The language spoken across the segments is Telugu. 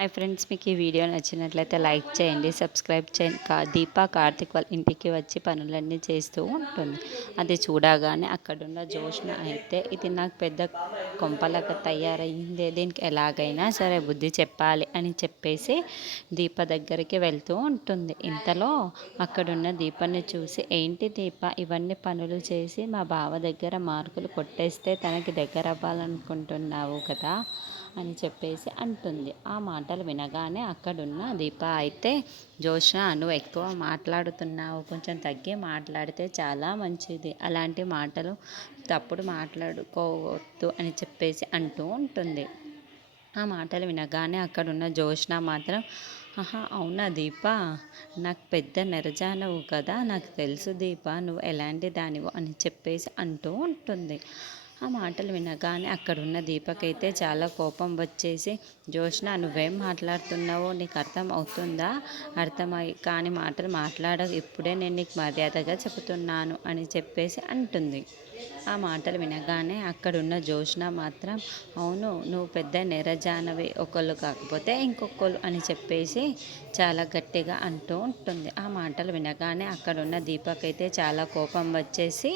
హాయ్ ఫ్రెండ్స్, మీకు ఈ వీడియో నచ్చినట్లయితే లైక్ చేయండి, సబ్స్క్రైబ్ చేయండి. దీప కార్తిక్ వాళ్ళ ఇంటికి వచ్చి పనులన్నీ చేస్తూ ఉంటుంది. అది చూడగానే అక్కడున్న జోష్న అయితే ఇది నాకు పెద్ద కొంపలాగా తయారయ్యింది, దీనికి ఎలాగైనా సరే బుద్ధి చెప్పాలి అని చెప్పేసి దీప దగ్గరికి వెళ్తూ ఉంటుంది. ఇంతలో అక్కడున్న దీపని చూసి, ఏంటి దీప ఇవన్నీ పనులు చేసి మా బావ దగ్గర మార్కులు కొట్టేస్తే తనకి దగ్గర అవ్వాలనుకుంటున్నావు కదా అని చెప్పేసి అంటుంది. ఆ మాటలు వినగానే అక్కడున్న దీప అయితే, జోష్న నువ్వు ఎక్కువ మాట్లాడుతున్నావు, కొంచెం తగ్గి మాట్లాడితే చాలా మంచిది, అలాంటి మాటలు తప్పుడు మాట్లాడుకోవద్దు అని చెప్పేసి అంటూ ఉంటుంది. ఆ మాటలు వినగానే అక్కడున్న జోష్న మాత్రం, ఆహా అవునా దీప, నాకు పెద్ద నెరజానవు కదా, నాకు తెలుసు దీప నువ్వు ఎలాంటి దానివో అని చెప్పేసి అంటూ ఉంటుంది. ఆ మాటలు వినగానే అక్కడున్న దీపకైతే చాలా కోపం వచ్చేసి, జోష్న నువ్వేం మాట్లాడుతున్నావో నీకు అర్థం అవుతుందా, అర్థమై కాని మాటలు మాట్లాడకు, ఇప్పుడే నేను నీకు మర్యాదగా చెబుతున్నాను అని చెప్పేసి అంటుంది. ఆ మాటలు వినగానే అక్కడున్న జోష్న మాత్రం, అవును నువ్వు పెద్ద నెరజానవి, ఒకళ్ళు కాకపోతే ఇంకొకళ్ళు అని చెప్పేసి చాలా గట్టిగా అంటూ ఉంటుంది. ఆ మాటలు వినగానే అక్కడున్న దీపకైతే చాలా కోపం వచ్చేసి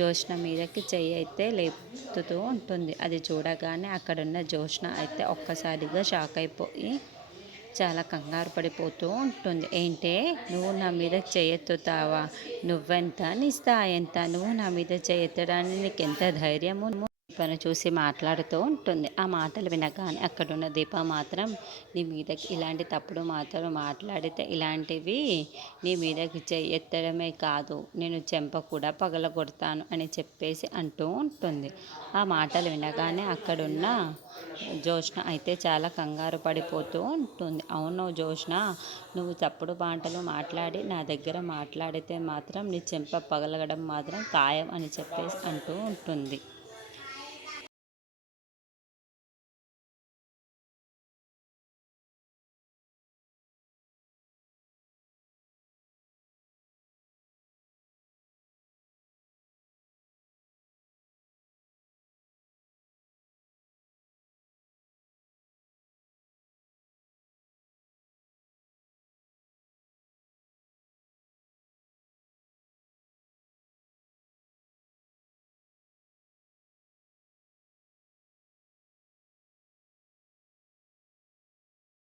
జోష్న మీదకి చెయ్యి అయితే లేపుతూ ఉంటుంది. అది చూడగానే అక్కడున్న జోష్న అయితే ఒక్కసారిగా షాక్ అయిపోయి చాలా కంగారు పడిపోతూ ఉంటుంది. ఏంటే నువ్వు నా మీద చేయెత్తుతావా, నువ్వెంత, నీ స్థాయి ఎంత, నువ్వు నా మీద చేయెత్తడానికి నీకు ఎంత ధైర్యము, దీపను చూసి మాట్లాడుతూ ఉంటుంది. ఆ మాటలు వినగానే అక్కడున్న దీప మాత్రం, నీ మీదకి ఇలాంటి తప్పుడు మాటలు మాట్లాడితే ఇలాంటివి నీ మీదకి ఎత్తడమే కాదు, నేను చెంప కూడా పగలగొడతాను అని చెప్పేసి అంటూ ఉంటుంది. ఆ మాటలు వినగానే అక్కడున్న జోష్న అయితే చాలా కంగారు పడిపోతూ ఉంటుంది. అవును జోష్న, నువ్వు తప్పుడు మాటలు మాట్లాడి నా దగ్గర మాట్లాడితే మాత్రం నీ చెంప పగలగడం మాత్రం ఖాయం అని చెప్పేసి అంటూ ఉంటుంది.